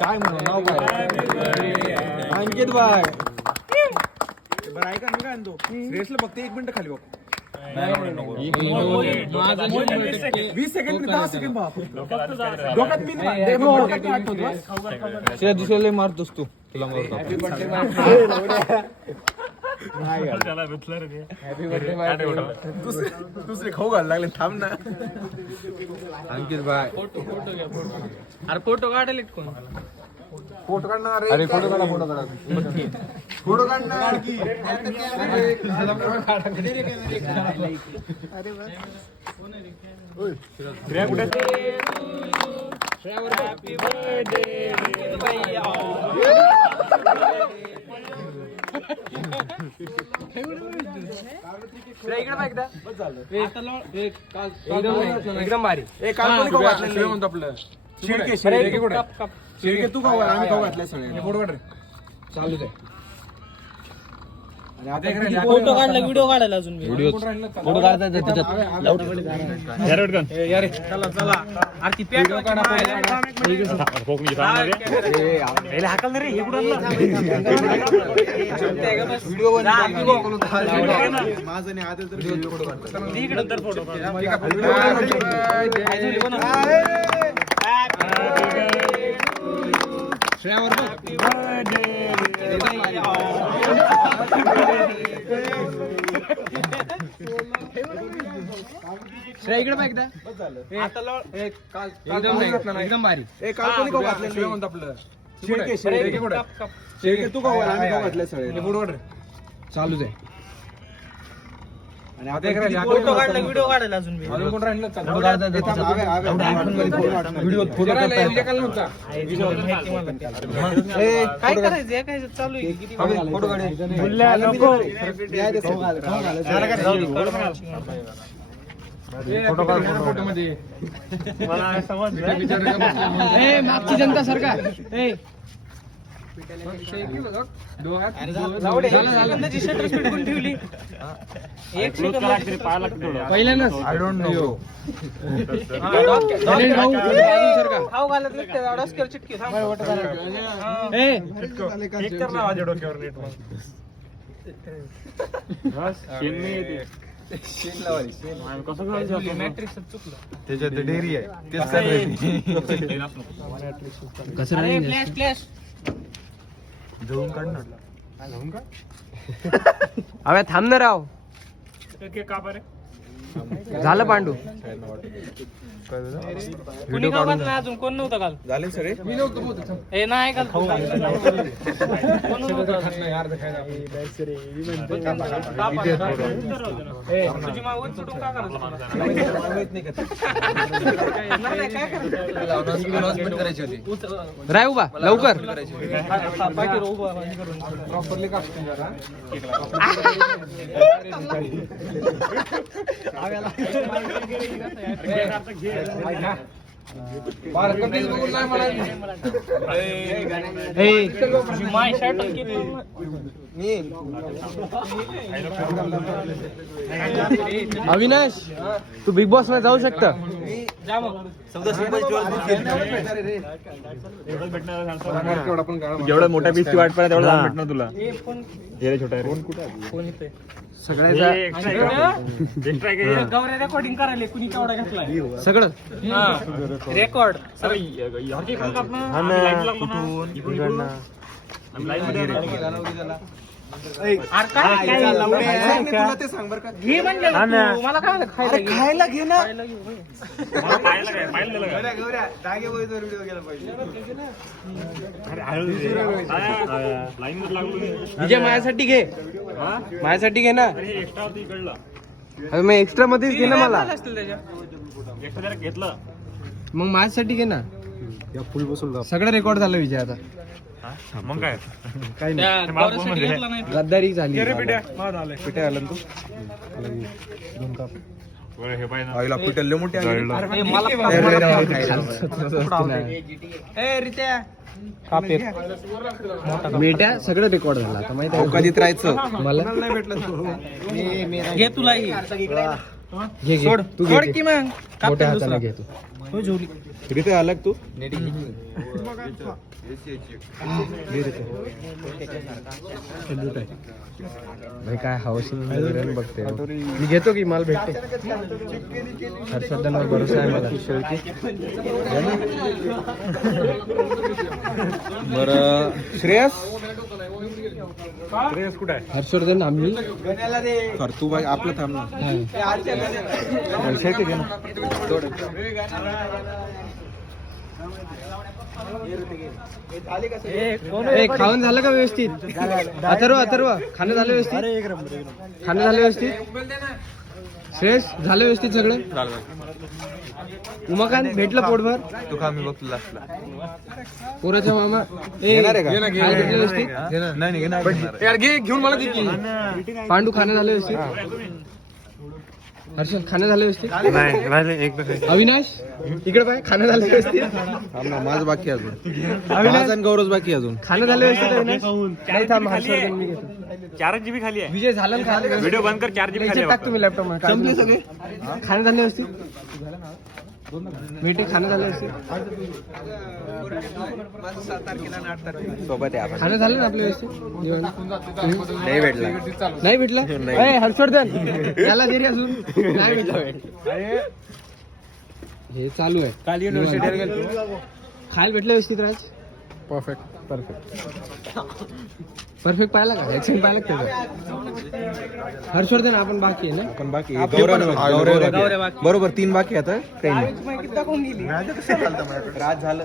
काय म्हणू नाव काय अंकित भाई बरं ऐका मी काय म्हणतो रेसला फक्त 1 मिनिट खाली बाप 20 सेकंड 10 सेकंड बाप डोक्यात मी दिसले मारतोस तू तुला मारतो दुसरे खाऊ घालायला लागले थांब ना अंकित भाई अरे फोटो काढले कोण फोटो काढणार अरे फोटो काढा फोटो काढणार की अरे हॅपी बर्थडे एकदम भारी काल कोणी खाऊ घातलं म्हणतो आपलं शिडके शिडके तू खाऊ आम्ही खाऊ घातलं सगळे फोटो काढ रे चालू दे फोटो काढला व्हिडिओ काढायला अजून फोटो काढता त्याच्यात चला चला अरे ती पॅक काढा हाकल रे हे कुठं व्हिडिओ माझं नाही आधी तर फोटो काढतो इकडे तर फोटो श्रेयावर इकडे बघ एकदा एकदम भारी काल कोणी खाऊ घातलं म्हणतो आपलं शिडके शिडके तू खाऊ आम्ही खाऊ घातलं सगळे फोटो काढ रे चालू दे आणि आता फोटो काढला व्हिडिओ काढायला अजून कोण राहिलं फोटो काय करायचं काय चालू आहे फोटो काढ फोटो मध्ये मला समजलं मागची जनता सरकार ठेवली पहिल्यांदाच आय डोंट नो खाऊ घालत डोसक्यावर चिटकी मॅट्रिक्स चुकलं त्याच्यात डेअरी आहे तेच फ्लॅश जळून काढ ना अबे थांब ना राव झालं पांडू कोणी खाऊ घातलं अजून कोण नव्हतं काल झाले सगळे मी नव्हतो हे नाही काल खाऊ तुझी मागून सुटून का करायची होती राय उभा लवकर प्रॉपरली कास्टिंग करा माय शर्ट अविनाश तू बिग बॉस मध्ये जाऊ शकता जेवढा मोठा पीस वाट पाहिजे तेवढा लहान भेटणार तुला छोटा गौऱ्या रेकॉर्डिंग करायला कुणी केवढा घेतलाय सगळं रेकॉर्ड तुला ते सांग बरं का घे म्हणजे मला काय खायला घे ना विजय माझ्यासाठी घे माझ्यासाठी घे ना अरे मग एक्स्ट्रा मध्येच घे ना मला घेतलं मग माझ्यासाठी घे ना फुल बसून सगळं रेकॉर्ड झालं विजय आता मग काय काही नाही गद्दारी झाली पिठे आलं तू हे पाहिजे आईला पिठले मोठे मेट्या सगळं रेकॉर्ड झालं आता माहिती आहे कधीत राहायचं मला नाही भेटलं घे तुला घे घे तू घे, सोड घे की मग मोठ्या कापते हाताने दुसरा. घे तू हो, झोली. तिथे अलग तू भाई काय हाऊसिंग वगैरे बघते मी घेतो की माल भेटते हर्षवर्धनवर भरोसा आहे मला बरं श्रेयस श्रेयस कुठे आहे हर्षवर्धन आम्ही कर तू बाई आपलं थांब ना पैसे घे ना ए खाऊन झालं का व्यवस्थित अथर्व खाणं झालं व्यवस्थित खाणं झालं व्यवस्थित श्रेयस झालं व्यवस्थित सगळं उमाकांत भेटलं पोटभर तू खा मी बघतो लास्टला पोराचा मामा ए घेणार आहे का? खायला भेटलं व्यवस्थित नाही घेणार यार घे घेऊन मला दे की. पांडू खाणं झालं व्यवस्थित हर्षल खाणं झालं व्यवस्थित अविनाश इकडे पाय खाणं झालं व्यवस्थित माझं बाकी अजून अविनाश माझं आणि गौरव बाकी अजून खाणं झालं व्यवस्थित अविनाश नाही थांब हर्षवर्धन मी घेतो 4 GB खाली आहे. विजय झालं का व्हिडिओ बंद कर, 4 GB खाली आहे. टाक तुम्ही लॅपटॉप मध्ये संपले सगळे खाणं झालं व्यवस्थित मीठे खाणं झालं व्यवस्थित सोबत आहे आपण खाणं झालं ना आपलं व्यवस्थित जेवण? नाही भेटला नाही भेटलं अय, हर्षवर्धन त्याला दे रे अजून नाही भेटलं हे चालू आहे काल युनिव्हर्सिटीवर गेलो खायला भेटलं व्यवस्थित राज परफेक्ट परफेक्ट पाहिला का ऍक्सिडेंट पाहिला का त्याचा? हर्षवर्धन आपण बाकी आहे ना पण बाकी गौरव बाकी. बरोबर 3 बाकी आता काही नाही राज झालं